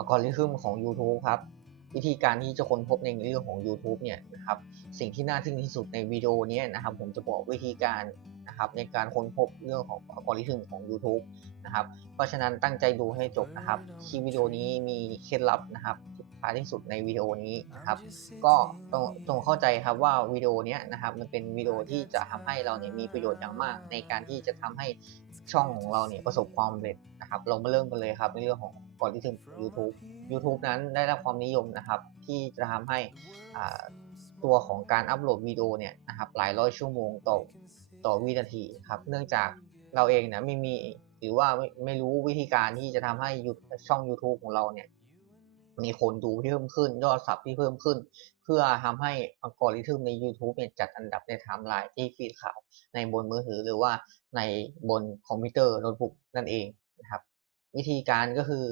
อัลกอริทึมของ YouTube ครับ วิธีการที่จะค้นพบในเรื่องของ YouTube เนี่ยนะครับสิ่งที่น่าทึ่งที่สุดในวิดีโอนี้นะครับ ผมจะบอกวิธีการนะครับในการค้นพบเรื่องของอัลกอริทึมของ YouTube นะครับ เพราะฉะนั้นตั้งใจดูให้จบนะครับคลิปวิดีโอนี้มีเคล็ดลับนะครับ ที่ท้ายที่สุดในวิดีโอนี้นะครับ ก็ต้องต้องเข้าใจครับว่าวิดีโอเนี้ยนะครับมันเป็นวิดีโอที่จะทำให้เราเนี่ยมีประโยชน์อย่างมาก ในการที่จะทำให้ช่องของเราเนี่ยประสบความสำเร็จนะครับ เรามาเริ่มกันเลยครับในเรื่องของก่อนที่ถึง YouTube YouTube นั้นได้รับความนิยมนะครับที่จะทำให้อ่าตัวของการอัปโหลดวิดีโอเนี่ยนะครับหลายร้อยชั่วโมงต่อต่อวินาทีครับเนื่องจากเราเองเนี่ยไม่มีหรือว่าไม่ไม่รู้วิธีการที่จะทำให้ YouTube ช่อง YouTube ของเราเนี่ย มีคนดูที่เพิ่มขึ้น ยอดซับที่เพิ่มขึ้น เพื่อทำให้อัลกอริทึมใน YouTube เนี่ยจัดอันดับในไทม์ไลน์ที่ฟีดข่าวในบนมือถือหรือว่าในบนคอมพิวเตอร์โน้ตบุ๊กนั่นเองนะครับวิธีการก็คือ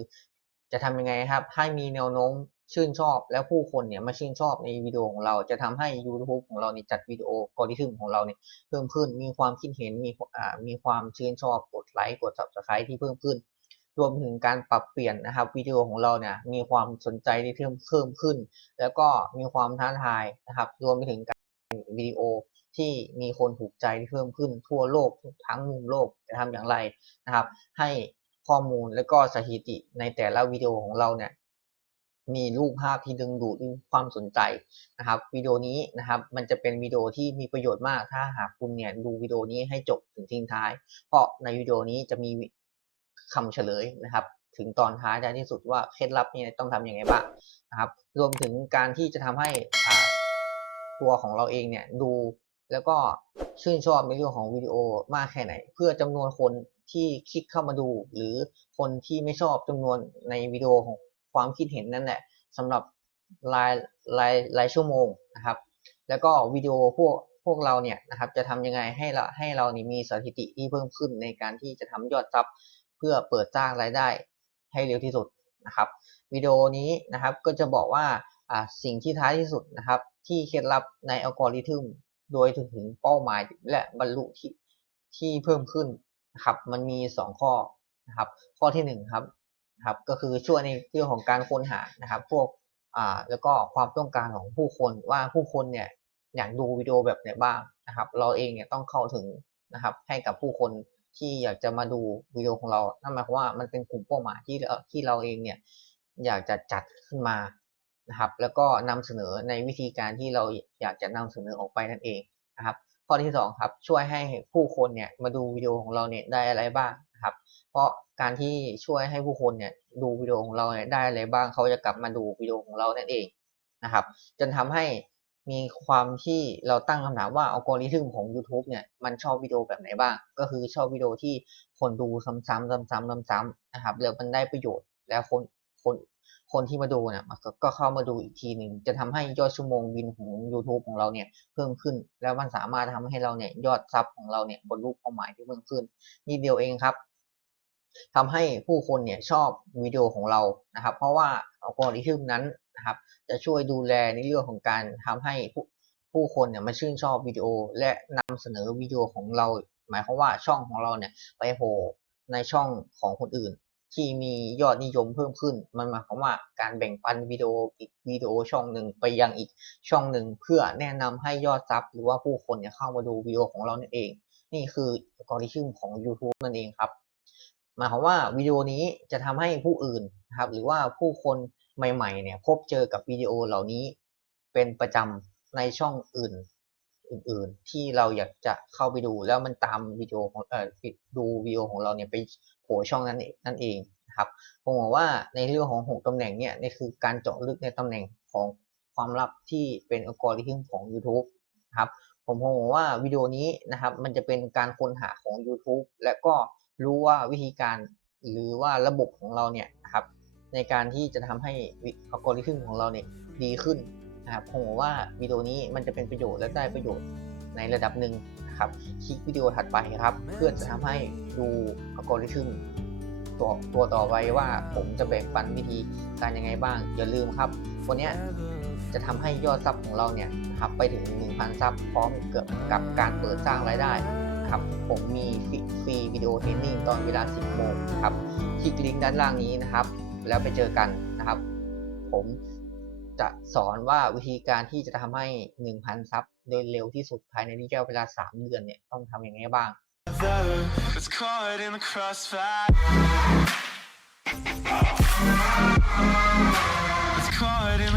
จะทำยังไงครับ ให้มีแนวโน้มชื่นชอบแล้วผู้คนเนี่ยมาชื่นชอบในวิดีโอของเราจะทำให้ YouTube ของเราเนี่ยจัดวิดีโออัลกอริทึมของเราเนี่ยเพิ่มขึ้นมีความคิดเห็นมีอ่ามีความชื่นชอบกดไลค์กด Subscribe ที่เพิ่มขึ้น รวมถึงการปรับเปลี่ยนนะครับวิดีโอของเราเนี่ยมีความสนใจที่เพิ่มเพิ่มขึ้น แล้วก็มีความท้าทายนะครับรวมไปถึงการวิดีโอที่มีคนถูกใจที่เพิ่มขึ้นทั่วโลกทั้งมุมโลกจะทำอย่างไรนะครับ ให้ข้อมูลและก็สถิติในแต่ละวิดีโอของเราเนี่ยมีรูปภาพที่ดึงดูดความสนใจนะครับวิดีโอนี้นะครับมันจะเป็นวิดีโอที่มีประโยชน์มากถ้าหากคุณเนี่ยดูวิดีโอนี้ให้จบถึงทิ้งท้าย เพราะในวิดีโอนี้จะมี คำเฉลยนะครับ ถึงตอนท้ายได้ที่สุดว่าเคล็ดลับนี่ต้องทำยังไงบ้างนะครับ รวมถึงการที่จะทำให้ตัวของเราเองเนี่ยดูแล้วก็ชื่นชอบในเรื่องของวิดีโอมากแค่ไหน เพื่อจำนวนคนที่คลิกเข้ามาดู หรือคนที่ไม่ชอบจำนวนในวิดีโอของความคิดเห็นนั่นแหละสำหรับรายรายรายชั่วโมงนะครับ แล้วก็วิดีโอพวกพวกเราเนี่ยนะครับจะทำยังไงให้เราให้เรานี่มีสถิติที่เพิ่มขึ้นในการที่จะทำยอดซับ เพื่อเปิดสร้างรายได้ให้เร็วที่สุดนะครับวิดีโอนี้นะครับก็จะบอกว่าสิ่งที่ท้ายที่สุดนะครับที่เคล็ดลับในอัลกอริทึมโดยถึงถึงเป้าหมายและบรรลุที่ที่เพิ่มขึ้นนะครับมันมี 2 ข้อนะครับข้อที่1ครับครับก็คือช่วยในเรื่องของการค้นหานะครับ พวกอ่าแล้วก็ความต้องการของผู้คนว่าผู้คนเนี่ยอยากดูวิดีโอแบบไหนบ้างนะครับ เราเองเนี่ยต้องเข้าถึงนะครับให้กับผู้คน ที่อยากจะมาดูวิดีโอของเรานั่นหมายความว่ามันเป็นกลุ่มเป้าหมายที่เราที่เราเองเนี่ยอยากจะจัดขึ้นมานะครับ แล้วก็นำเสนอในวิธีการที่เราอยากจะนำเสนอออกไปนั่นเองนะครับ ข้อที่สองครับช่วยให้ผู้คนเนี่ยมาดูวิดีโอของเราเนี่ยได้อะไรบ้างนะครับ เพราะการที่ช่วยให้ผู้คนเนี่ยดูวิดีโอของเราเนี่ยได้อะไรบ้างเขาจะกลับมาดูวิดีโอของเรานั่นเองนะครับ จนทำให้ มีความที่เราตั้งคำถามว่าอัลกอริทึมของ YouTube เนี่ยมันชอบวิดีโอแบบไหนบ้าง ก็คือชอบวิดีโอที่คนดูซ้ำๆซ้ำๆซ้ำๆนะครับแล้วมันได้ประโยชน์แล้วคนคนคนที่มาดูเนี่ยมันก็เข้ามาดูอีกทีหนึ่งจะทำให้ยอดชั่วโมงวินของ YouTube ของเราเนี่ยเพิ่มขึ้น แล้วมันสามารถทำให้เราเนี่ยยอดซับของเราเนี่ยบรรลุเป้าหมายที่เพิ่มขึ้นนิดเดียวเองครับทำให้ผู้คนเนี่ยชอบวิดีโอของเรานะครับ เพราะว่าอัลกอริทึมนั้นนะครับ จะช่วยดูแลในเรื่องของการทำให้ผู้ผู้คนเนี่ยมาชื่นชอบวิดีโอและนำเสนอวิดีโอของเรา หมายความว่าช่องของเราเนี่ยไปโผล่ในช่องของคนอื่น ที่มียอดนิยมเพิ่มขึ้น มันหมายความว่าการแบ่งปันวิดีโออีกวิดีโอช่องหนึ่งไปยังอีกช่องหนึ่งเพื่อแนะนำให้ยอดซับหรือว่าผู้คนเนี่ยเข้ามาดูวิดีโอของเรานั่นเอง นี่คืออัลกอริทึมของ YouTube นั่นเองครับหมายความว่าวิดีโอนี้จะทำให้ผู้อื่นนะครับหรือว่าผู้คน ใหม่ๆเนี่ยพบเจอกับวิดีโอเหล่านี้เป็นประจำในช่องอื่นอื่นๆ ที่เราอยากจะเข้าไปดูแล้วมันตามวิดีโอของเอ่อดูวิดีโอของเราเนี่ยไปโผล่ช่องนั้นนั่นเองนะครับผมบอกว่าในเรื่องของหกตำแหน่งเนี่ยนี่คือการเจาะลึกในตำแหน่งของความลับที่เป็นอัลกอริทึมของ YouTube นะครับผมบอกว่าวิดีโอนี้นะครับมันจะเป็นการค้นหาของ YouTube และก็รู้ว่าวิธีการหรือว่าระบบของเราเนี่ยนะครับ ในการที่จะทำให้อัลกอริทึมของเราเนี่ยดีขึ้นนะครับผมบอกว่าวิดีโอนี้มันจะเป็นประโยชน์และได้ประโยชน์ในระดับหนึ่งนะครับคลิกวิดีโอถัดไปครับ เพื่อจะทำให้ดูอัลกอริทึมตัวตัวต่อไปว่าผมจะแบ่งปันวิธีการยังไงบ้าง อย่าลืมครับวันเนี้ยจะทำให้ยอดซับของเราเนี่ยนะครับไปถึง 1,000 ซับพร้อมเกือบกับการเปิดสร้างรายได้ครับผมมีฟรีวิดีโอเทรนนิ่งตอนเวลา 10 โมงครับคลิกลิงก์ด้านล่างนี้นะครับ แล้วไปเจอกันนะครับ ผมจะสอนว่าวิธีการที่จะทำให้ 1,000 ซับโดยเร็วที่สุดภายในระยะเวลา 3 เดือนเนี่ยต้องทำอย่างไรบ้าง It's caught in